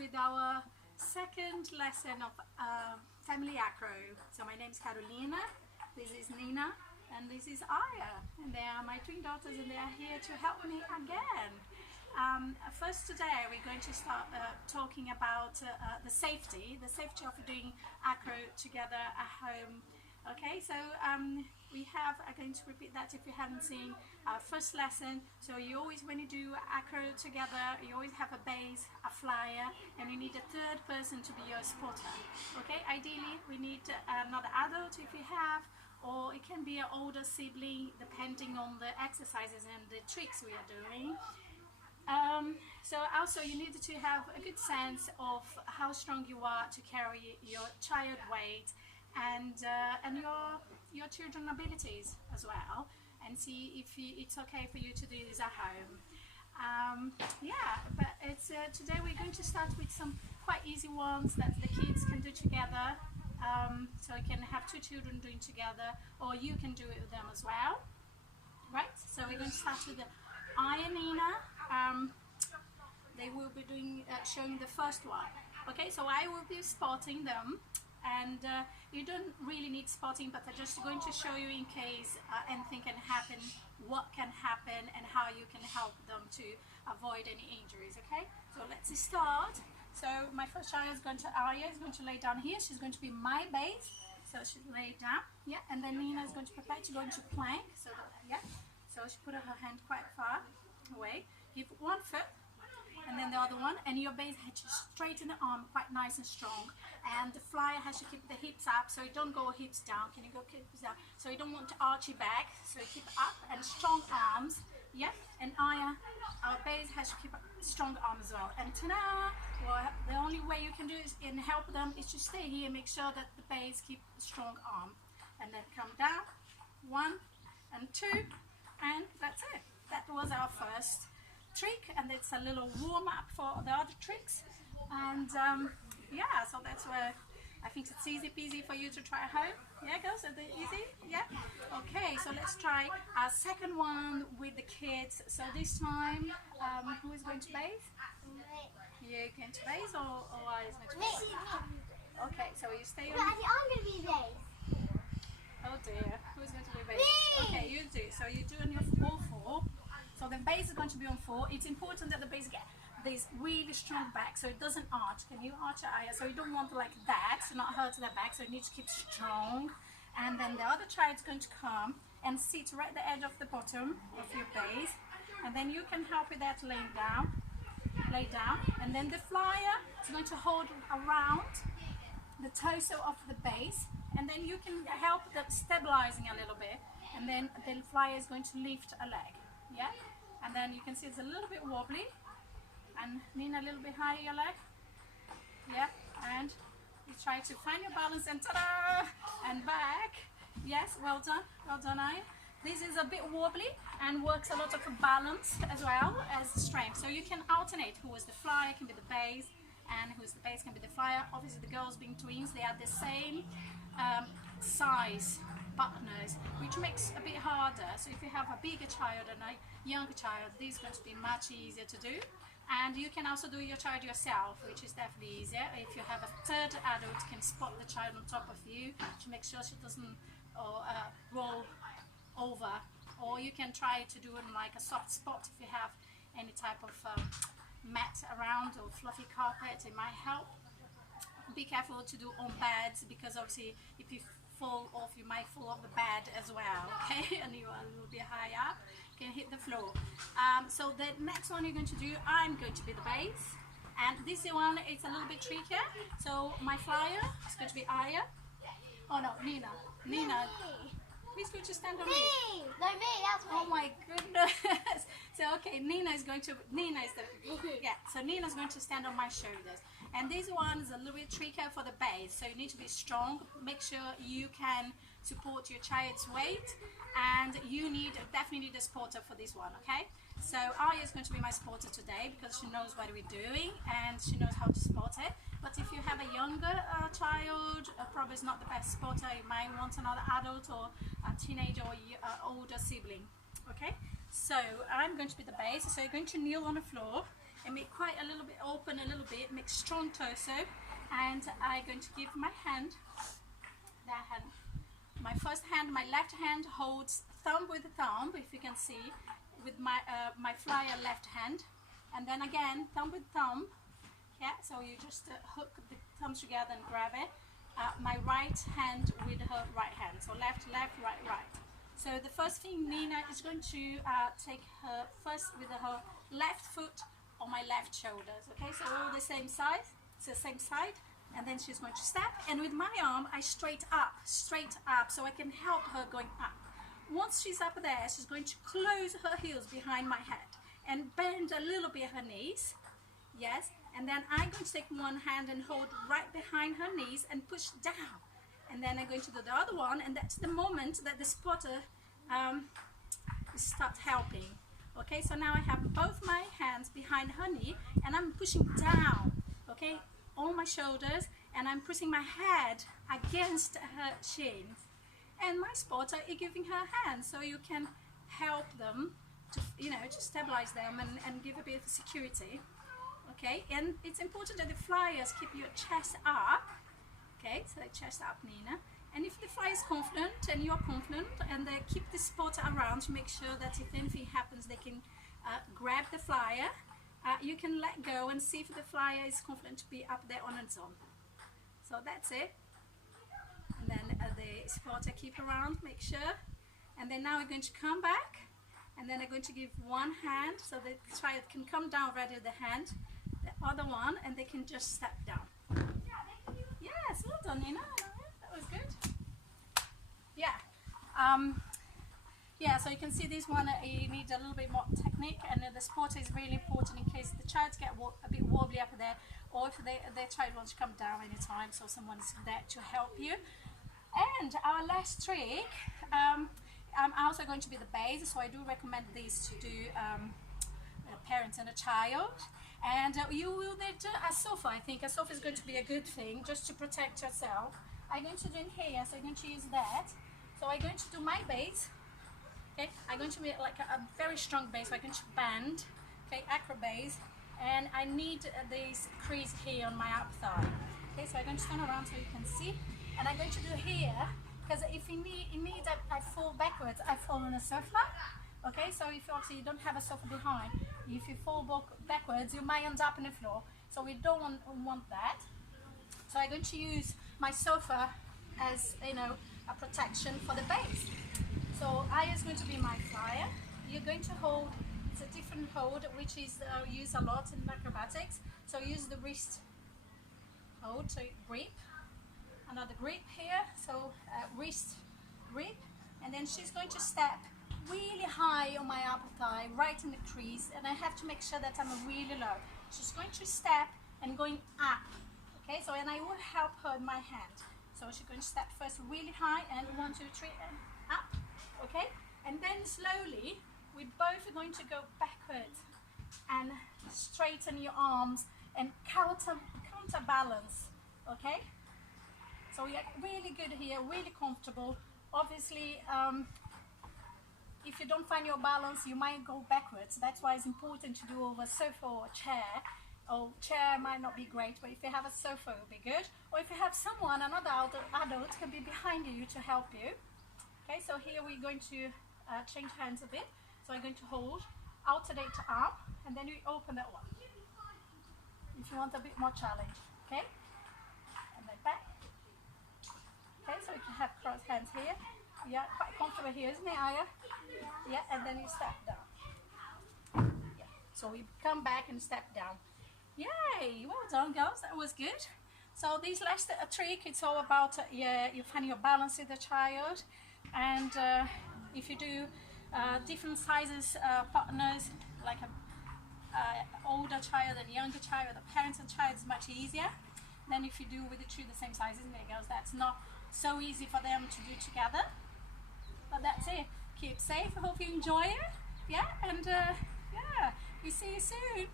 with our second lesson of family acro. So my name is Carolina, this is Nina, and this is Aya, and they are my twin daughters, and they are here to help me again. First today we're going to start talking about the safety of doing acro together at home. Okay, so we have, I'm going to repeat that if you haven't seen our first lesson. So you always, when you do acro together, you always have a base, a flyer, and you need a third person to be your spotter. Okay, ideally we need another adult if you have, or it can be an older sibling depending on the exercises and the tricks we are doing. So also you need to have a good sense of how strong you are to carry your child weight and your children's abilities as well, and see if it's okay for you to do this at home. Yeah, but it's today we're going to start with some quite easy ones that the kids can do together. So you can have two children doing together, or you can do it with them as well. Right, so we're going to start with the Aya and Nina. They will be doing showing the first one. Okay, so I will be spotting them, and you don't really need spotting, but I'm just going to show you in case anything can happen, what can happen, and how you can help them to avoid any injuries. Okay, so let's start. So my first child is going to, Aya is going to lay down here. She's going to be my base, so she lay down, yeah, and then Nina is going to prepare to go into plank. So that, yeah, so she put her hand quite far away. Give one foot and then the other one, and your base has to straighten the arm quite nice and strong, and the flyer has to keep the hips up, so you don't go hips down. Can you go hips down? So you don't want to arch your back, so you keep up and strong arms. Yeah, and Aya, our base has to keep strong arms as well. And ta-da! Well, the only way you can do it and help them is to stay here, make sure that the base keep a strong arm, and then come down, 1 and 2, and that's it. That was our first trick, and it's a little warm-up for the other tricks. And yeah, so that's where I think it's easy peasy for you to try at home. Yeah, girls, is it easy? Yeah. Okay, so let's try our second one with the kids. So this time, who is going to bathe? You're going to bathe, or I is going to bathe? Okay, so you stay on. Daddy, I'm going to be bathed. Oh dear, who's going to be bathed? Okay, you do. So you do on your all four. So the base is going to be on 4. It's important that the base get this really strong back, so it doesn't arch. Can you arch your eye? So you don't want like that to not hurt their back, so you need to keep strong. And then the other child is going to come and sit right at the edge of the bottom of your base, and then you can help with that laying down. Lay down, and then the flyer is going to hold around the torso of the base, and then you can help them stabilizing a little bit, and then the flyer is going to lift a leg. Yeah, and then you can see it's a little bit wobbly, and Nina a little bit higher your leg. Yeah, and you try to find your balance, and ta-da, and back. Yes, well done, Aya. This is a bit wobbly and works a lot of balance as well as strength. So you can alternate who is the flyer, can be the base, and who's the base can be the flyer. Obviously the girls being twins, they are the same size partners, which makes a bit harder. So if you have a bigger child and a younger child, this is going to be much easier to do. And you can also do your child yourself, which is definitely easier. If you have a third adult, can spot the child on top of you to make sure she doesn't roll over, or you can try to do it in like a soft spot if you have any type of mat around or fluffy carpet. It might help. Be careful to do on beds, because obviously if you fall off, you might fall off the bed as well, okay? And you are a little bit high up, you can hit the floor. So the next one you're going to do, I'm going to be the base, and this one is a little bit trickier. So my flyer is going to be Aya. Oh no, Nina. Who's going to stand on me? No, me, that's me. Oh my goodness. So okay, Nina is the, yeah, so Nina's going to stand on my shoulders. And this one is a little bit trickier for the base, so you need to be strong. Make sure you can support your child's weight, and you definitely need a spotter for this one, okay? So Aya is going to be my spotter today, because she knows what we're doing and she knows how to spot it. But if you have a younger child, probably is not the best spotter. You might want another adult or a teenager or older sibling, okay? So I'm going to be the base, so you're going to kneel on the floor. and make quite a little bit open, a little bit, make strong torso. And I'm going to give my hand, that hand, my first hand, my left hand holds thumb with thumb, if you can see, with my my flyer left hand, and then again thumb with thumb. Yeah, so you just hook the thumbs together and grab it. My right hand with her right hand, so left, left, right, right. So the first thing, Nina is going to take her first with her left foot on my left shoulders. Okay, so all the same size, it's the same side, and then she's going to step, and with my arm I straight up, so I can help her going up. Once she's up there, she's going to close her heels behind my head and bend a little bit her knees. Yes, and then I'm going to take one hand and hold right behind her knees and push down. And then I'm going to do the other one, and that's the moment that the spotter starts helping. Okay, so now I have both my hands behind her knee, and I'm pushing down, okay, on my shoulders, and I'm pushing my head against her shins. And my spotter is giving her hands, so you can help them to, you know, to stabilize them and give a bit of security. Okay, and it's important that the flyers keep your chest up. Okay, so chest up, Nina. And if the flyer is confident and you're confident, and they keep the spotter around to make sure that if anything happens, they can grab the flyer. You can let go and see if the flyer is confident to be up there on its own. So that's it. And then the spotter keep around, make sure. And then now we're going to come back, and then I'm going to give one hand so the child can come down right at the hand, the other one, and they can just step down. Yes, well done, Nina. That was good. Yeah. Yeah, so you can see this one, you need a little bit more technique, and the spotter is really important in case the child get a bit wobbly up there, or if their child wants to come down anytime, so someone's there to help you. And our last trick, I'm also going to be the base, so I do recommend these to do parents and a child. And you will need a sofa. I think a sofa is going to be a good thing just to protect yourself. I'm going to do in here, so I'm going to use that. So I'm going to do my base. Okay, I'm going to be like a very strong base, so I'm going to bend. Okay, acro base, and I need this crease here on my up thigh. Okay, so I'm going to turn around so you can see, and I'm going to do here, because if you need that I fall backwards, I fall on a sofa. Okay, so if you don't have a sofa behind, if you fall backwards, you might end up on the floor. So we don't want that. So I'm going to use my sofa as, you know, a protection for the base. So I is going to be my flyer. You're going to hold, it's a different hold, which is used a lot in acrobatics. So use the wrist hold, so grip, another grip here, so wrist grip, and then she's going to step really high on my upper thigh, right in the crease, and I have to make sure that I'm really low. She's going to step and going up, okay, so, and I will help her in my hand. So she's going to step first really high, and 1, 2, 3, and up, okay, and then slowly we both are going to go backwards and straighten your arms and counterbalance, okay. So we are really good here, really comfortable. Obviously, if you don't find your balance, you might go backwards. That's why it's important to do over a sofa or a chair. Or chair might not be great, but if you have a sofa, it will be good. Or if you have someone, another adult can be behind you to help you. Okay, so here we're going to change hands a bit. So I'm going to hold, alternate arm, and then we open that one. If you want a bit more challenge, okay? And then back. Okay, so you can have cross hands here. Yeah, quite comfortable here, isn't it, Aya? Yeah, and then you step down. Yeah, so we come back and step down. Yay, well done, girls, that was good. So this last trick, it's all about you find your balance with the child, and if you do different sizes partners, like a older child and younger child, the parents and child is much easier than if you do with the two the same size, isn't it, girls? That's not so easy for them to do together. But that's it. Keep safe. I hope you enjoy it. Yeah, and yeah, we see you soon.